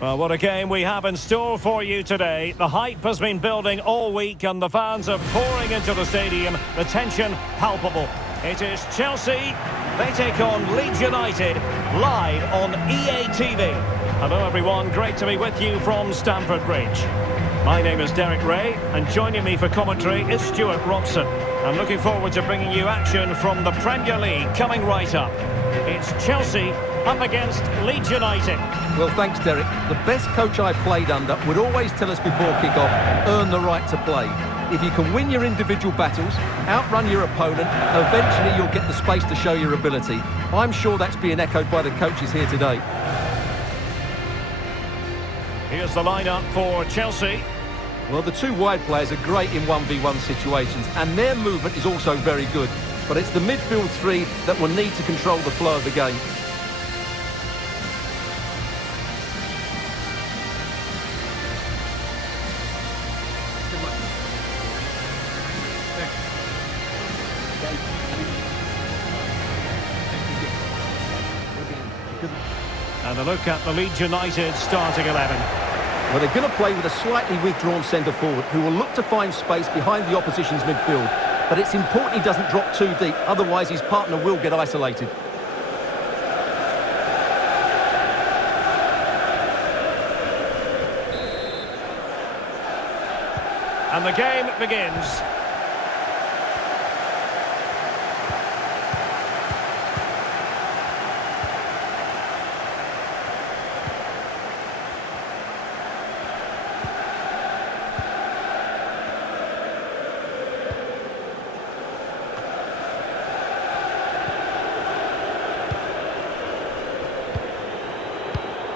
Well, what a game we have in store for you today. The hype has been building all week and the fans are pouring into the stadium. The tension palpable. It is Chelsea. They take on Leeds United live on EA TV. Hello everyone, great to be with you from Stamford Bridge. My name is Derek Ray and joining me for commentary is Stuart Robson. I'm looking forward to bringing you action from the Premier League coming right up. It's Chelsea up against Leeds United. Well, thanks, Derek. The best coach I played under would always tell us before kick-off, earn the right to play. If you can win your individual battles, outrun your opponent, eventually you'll get the space to show your ability. I'm sure that's being echoed by the coaches here today. Here's the lineup for Chelsea. Well, the two wide players are great in 1v1 situations, and their movement is also very good. But it's the midfield three that will need to control the flow of the game. And a look at the Leeds United starting 11. Well, they're going to play with a slightly withdrawn centre-forward who will look to find space behind the opposition's midfield. But it's important he doesn't drop too deep, otherwise his partner will get isolated. And the game begins.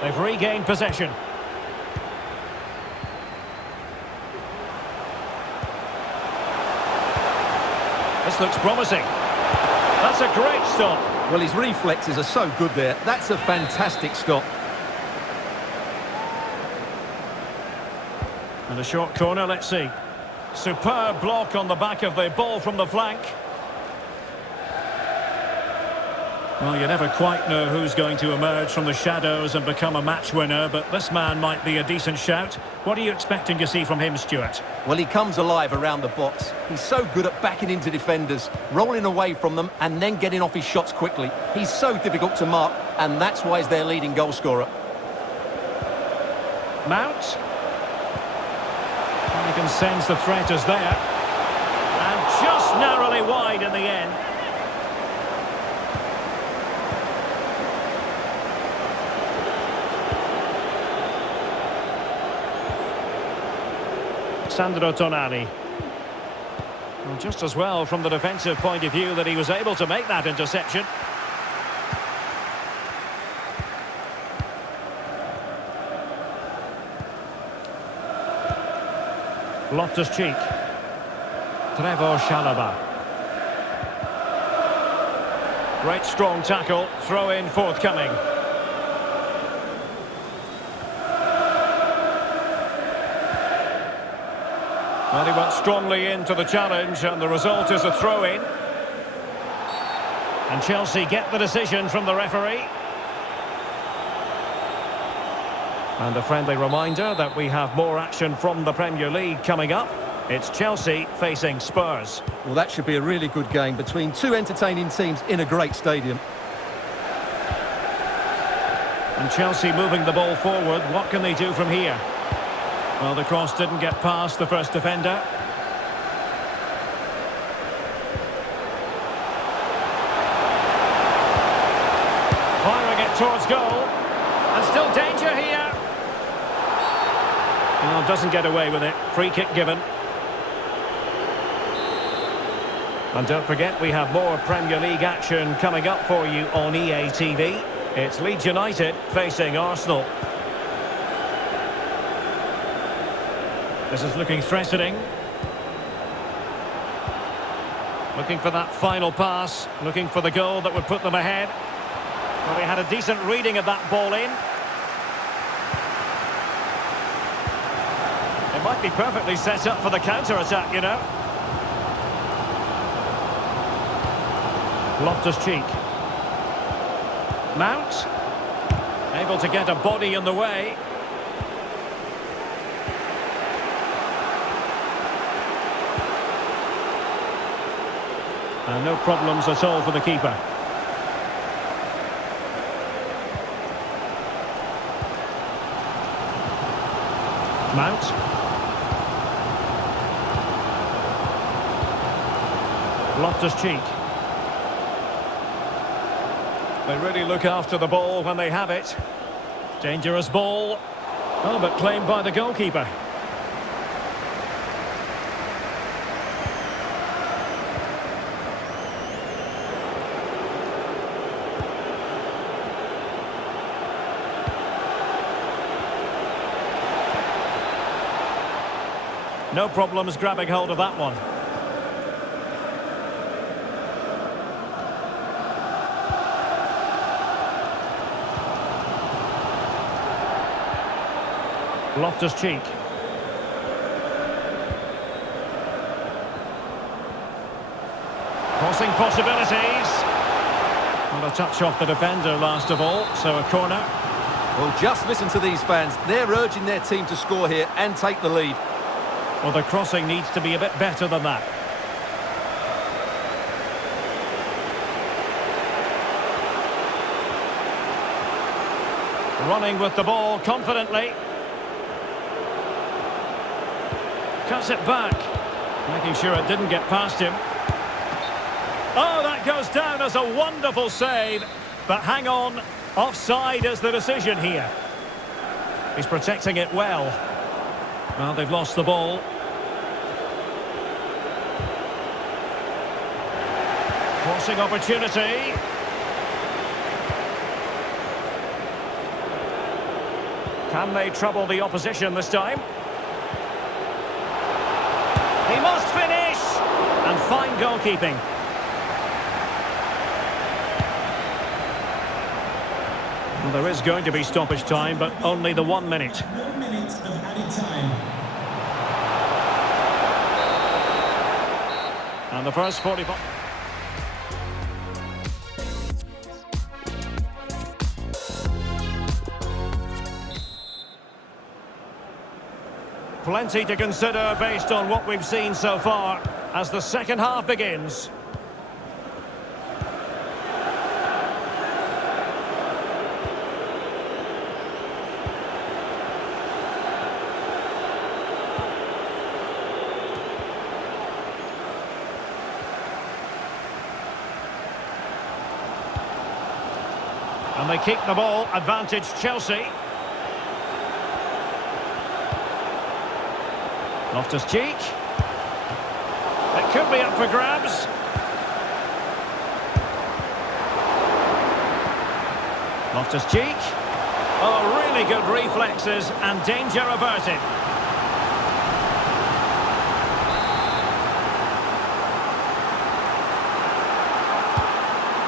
They've regained possession. This looks promising. That's a great stop. Well, his reflexes are so good there. That's a fantastic stop. And a short corner, let's see. Superb block on the back of the ball from the flank. Well, you never quite know who's going to emerge from the shadows and become a match winner, but this man might be a decent shout. What are you expecting to see from him, Stuart? Well, he comes alive around the box. He's so good at backing into defenders, rolling away from them, and then getting off his shots quickly. He's so difficult to mark, and that's why he's their leading goal scorer. Mount. You can sense the threat is there. And just narrowly wide in the end. Sandro Tonali. Well, just as well from the defensive point of view that he was able to make that interception. Loftus-Cheek. Trevor Chalobah. Great strong tackle, throw in forthcoming. Well, he went strongly into the challenge and the result is a throw-in. And Chelsea get the decision from the referee. And a friendly reminder that we have more action from the Premier League coming up. It's Chelsea facing Spurs. Well, that should be a really good game between two entertaining teams in a great stadium. And Chelsea moving the ball forward. What can they do from here? Well, the cross didn't get past the first defender. Firing it towards goal. And still danger here. Well, doesn't get away with it. Free kick given. And don't forget, we have more Premier League action coming up for you on EA TV. It's Leeds United facing Arsenal. This is looking threatening. Looking for that final pass. Looking for the goal that would put them ahead. Well, they had a decent reading of that ball in. It might be perfectly set up for the counter-attack, you know. Loftus-Cheek. Mount. Able to get a body in the way. And no problems at all for the keeper. Mount. Loftus-Cheek. They really look after the ball when they have it. Dangerous ball. Oh, but claimed by the goalkeeper. No problems grabbing hold of that one. Loftus-Cheek. Crossing possibilities. And a touch off the defender last of all, so a corner. Well, just listen to these fans. They're urging their team to score here and take the lead. Well, the crossing needs to be a bit better than that. Running with the ball confidently. Cuts it back. Making sure it didn't get past him. Oh, that goes down as a wonderful save. But hang on, offside is the decision here. He's protecting it well. Well, they've lost the ball. Crossing opportunity. Can they trouble the opposition this time? He must finish! And fine goalkeeping. Well, there is going to be stoppage time, but only the 1 minute. 1 minute of added time. And the first 45... Plenty to consider based on what we've seen so far as the second half begins. And they keep the ball, advantage Chelsea. Loftus-Cheek. It could be up for grabs. Loftus-Cheek. Oh, really good reflexes and danger averted.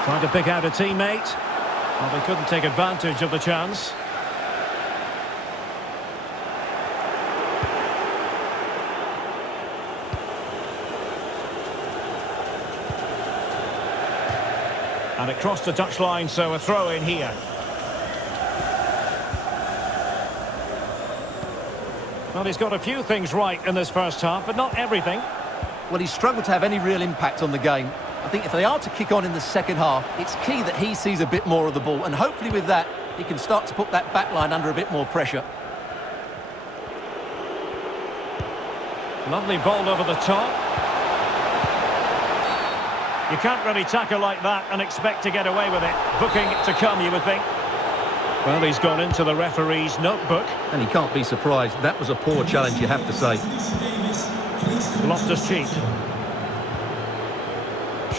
Trying to pick out a teammate. Well, they couldn't take advantage of the chance. And it crossed the touchline, so a throw in here. Well, he's got a few things right in this first half, but not everything. Well, he's struggled to have any real impact on the game. I think if they are to kick on in the second half, it's key that he sees a bit more of the ball, and hopefully with that, he can start to put that back line under a bit more pressure. Lovely ball over the top. You can't really tackle like that and expect to get away with it. Booking to come, you would think. Well, he's gone into the referee's notebook. And he can't be surprised. That was a poor challenge, you have to say. Loftus-Cheek.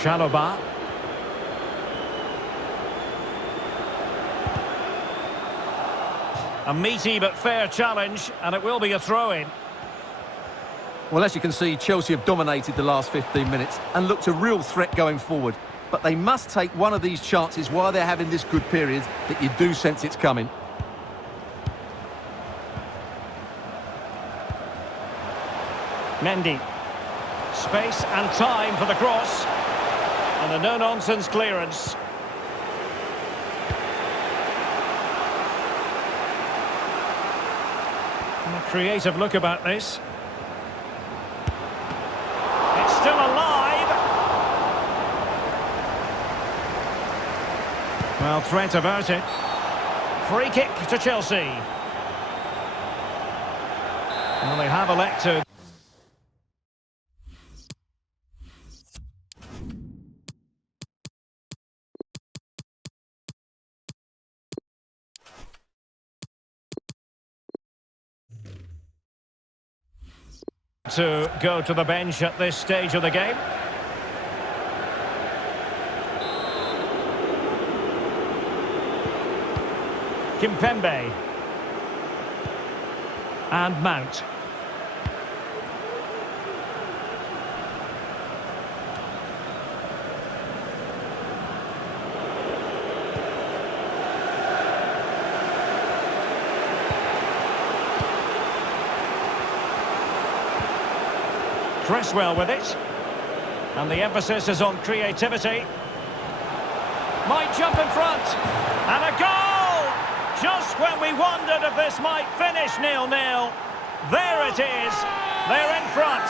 Chalobah. A meaty but fair challenge, and it will be a throw-in. Well, as you can see, Chelsea have dominated the last 15 minutes and looked a real threat going forward. But they must take one of these chances while they're having this good period that you do sense it's coming. Mendy. Space and time for the cross. And a no-nonsense clearance. And a creative look about this. It's still alive. Well, threat averted. Free kick to Chelsea. Well, they have elected to go to the bench at this stage of the game. Kimpembe. And Mount. Cresswell with it. And the emphasis is on creativity. Might jump in front. And a goal! Just when we wondered if this might finish 0-0. There it is. They're in front.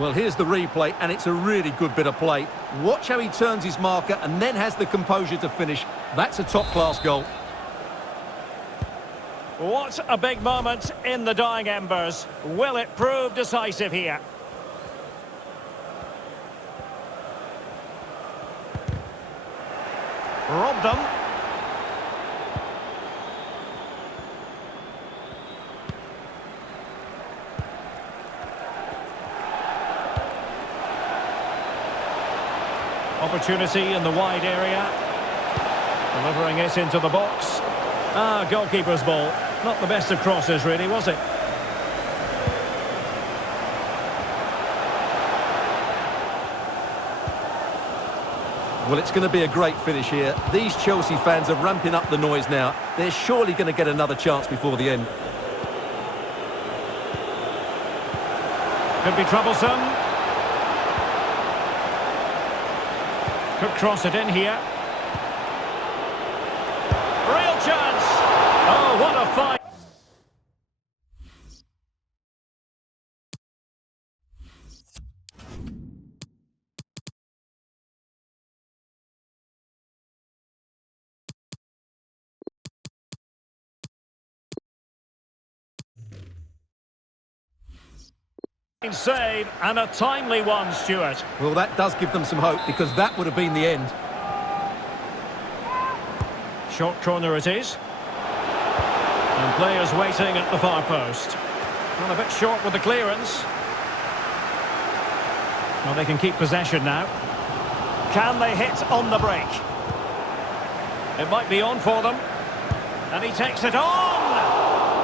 Well, here's the replay, and it's a really good bit of play. Watch how he turns his marker and then has the composure to finish. That's a top-class goal. What a big moment in the dying embers. Will it prove decisive here? Robbed them. Opportunity in the wide area. Delivering it into the box. Goalkeeper's ball. Not the best of crosses, really, was it? Well, it's going to be a great finish here. These Chelsea fans are ramping up the noise now. They're surely going to get another chance before the end. Could be troublesome. Could cross it in here. Real chance. Oh, what a fight. Save, and a timely one, Stuart. Well, that does give them some hope, because that would have been the end. Short corner it is. And players waiting at the far post. Well, a bit short with the clearance. Well, they can keep possession now. Can they hit on the break? It might be on for them. And he takes it on!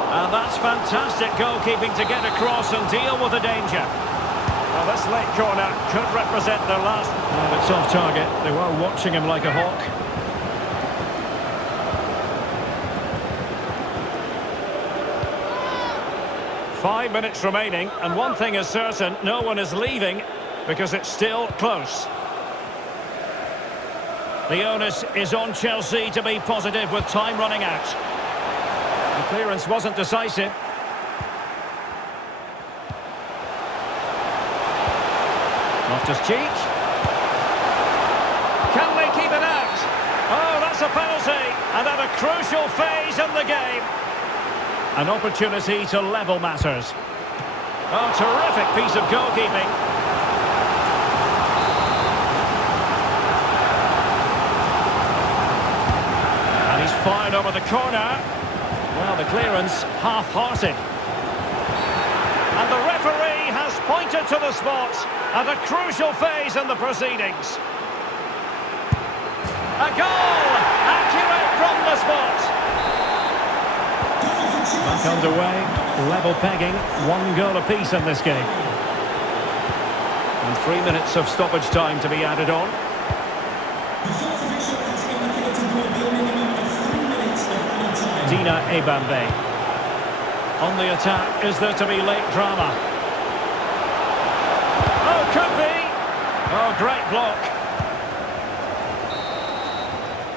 And that's fantastic goalkeeping to get across and deal with the danger. Well, this late corner could represent their last... Well, it's off target. They were watching him like a hawk. Five minutes remaining, and one thing is certain, no one is leaving because it's still close. The onus is on Chelsea to be positive with time running out. The clearance wasn't decisive. Loftus-Cheek. Can they keep it out? Oh, that's a penalty, and at a crucial phase in the game. An opportunity to level matters. Oh, terrific piece of goalkeeping. And he's fired over the corner. Well, the clearance half-hearted. And the referee has pointed to the spot at a crucial phase in the proceedings. A goal! Accurate from the spot. Back underway, level pegging, 1 goal apiece in this game. And 3 minutes of stoppage time to be added on. The fourth official has indicated there will be a minimum of 3 minutes of added time. Dina Ebambe. On the attack, is there to be late drama? Oh, could be! Oh, great block.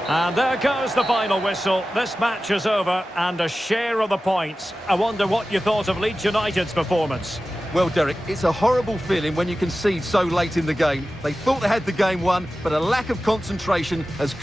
And there goes the final whistle. This match is over, and a share of the points. I wonder what you thought of Leeds United's performance. Well, Derek, it's a horrible feeling when you concede so late in the game. They thought they had the game won, but a lack of concentration has